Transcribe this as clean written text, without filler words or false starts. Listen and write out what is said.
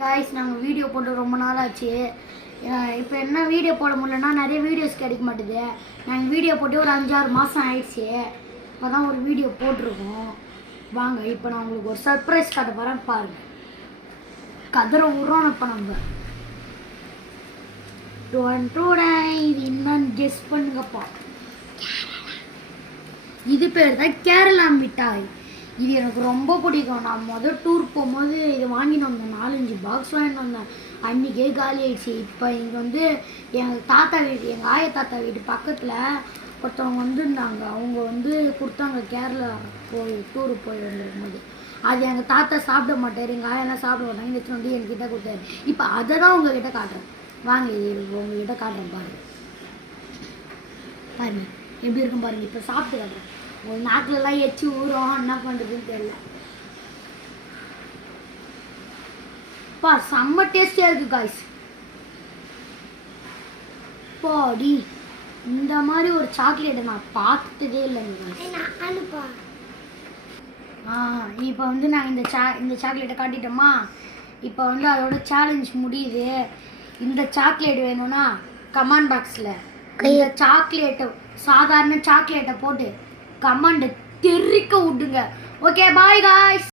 Guys நாங்கள் video போட்டு ரொம்ப நாள் ஆச்சு. இப்போ என்ன வீடியோ போட முடியலன்னா நிறைய வீடியோஸ் கிடைக்க மாட்டேது. நாங்கள் வீடியோ போட்டு ஒரு 5-6 மாதம் ஆயிடுச்சு. இப்போ தான் ஒரு வீடியோ போட்டிருக்கோம். வாங்க இப்போ நான் உங்களுக்கு ஒரு சர்ப்ரைஸ் காட்ட போகிறேன் பாருங்கள். கதற விட்றோம் இப்போ நம்ம இது என்னன்னு கெஸ் பண்ணுங்கப்பா. இது பேர் தான் கேரளா மிட்டாய். இது எனக்கு ரொம்ப பிடிக்கும். நான் டூர் போகும்போது இது வாங்கிட்டு வந்தேன். 4-5 பாக்ஸ் வாங்கிட்டு வந்தேன். அன்றைக்கே காலி ஆயிடுச்சு. இப்போ இங்கே வந்து எங்கள் தாத்தா வீடு, எங்கள் ஆய தாத்தா வீடு பக்கத்தில் ஒருத்தவங்க வந்துருந்தாங்க. அவங்க வந்து கொடுத்தாங்க கேரளா போய் டூரு போய் வந்துருக்கும்போது. அது எங்கள் தாத்தா சாப்பிட மாட்டார், எங்கள் ஆயெல்லாம் சாப்பிட மாட்டாங்க. எடுத்துகிட்டு வந்து என்கிட்ட கொடுத்தாரு. இப்போ அதை தான் உங்ககிட்ட காட்டுறேன். வாங்க இது உங்ககிட்ட காட்டுறேன் பாருங்கள். பாருங்க எப்படி இருக்கும் பாருங்கள். இப்போ சாப்பிட்டு காட்டுறேன். ஒரு நாக்கிலலாம் எச்சு ஊறும், என்ன பண்ணுறதுன்னு தெரியல. பா செம்ம டேஸ்டியாக இருக்குது காய்ஸ். பாடி இந்த மாதிரி ஒரு சாக்லேட்டை நான் பார்த்ததே இல்லைங்க. இப்போ வந்து நாங்கள் இந்த சாக்லேட்டை காட்டிட்டோமா. இப்போ வந்து அதோட சேலஞ்ச் முடியுது. இந்த சாக்லேட் வேணும்னா கமெண்ட் பாக்ஸில் இந்த சாக்லேட்டை சாதாரண சாக்லேட்டை போட்டு கமெண்ட் தெரிக்க விட்டுங்க. Okay bye guys.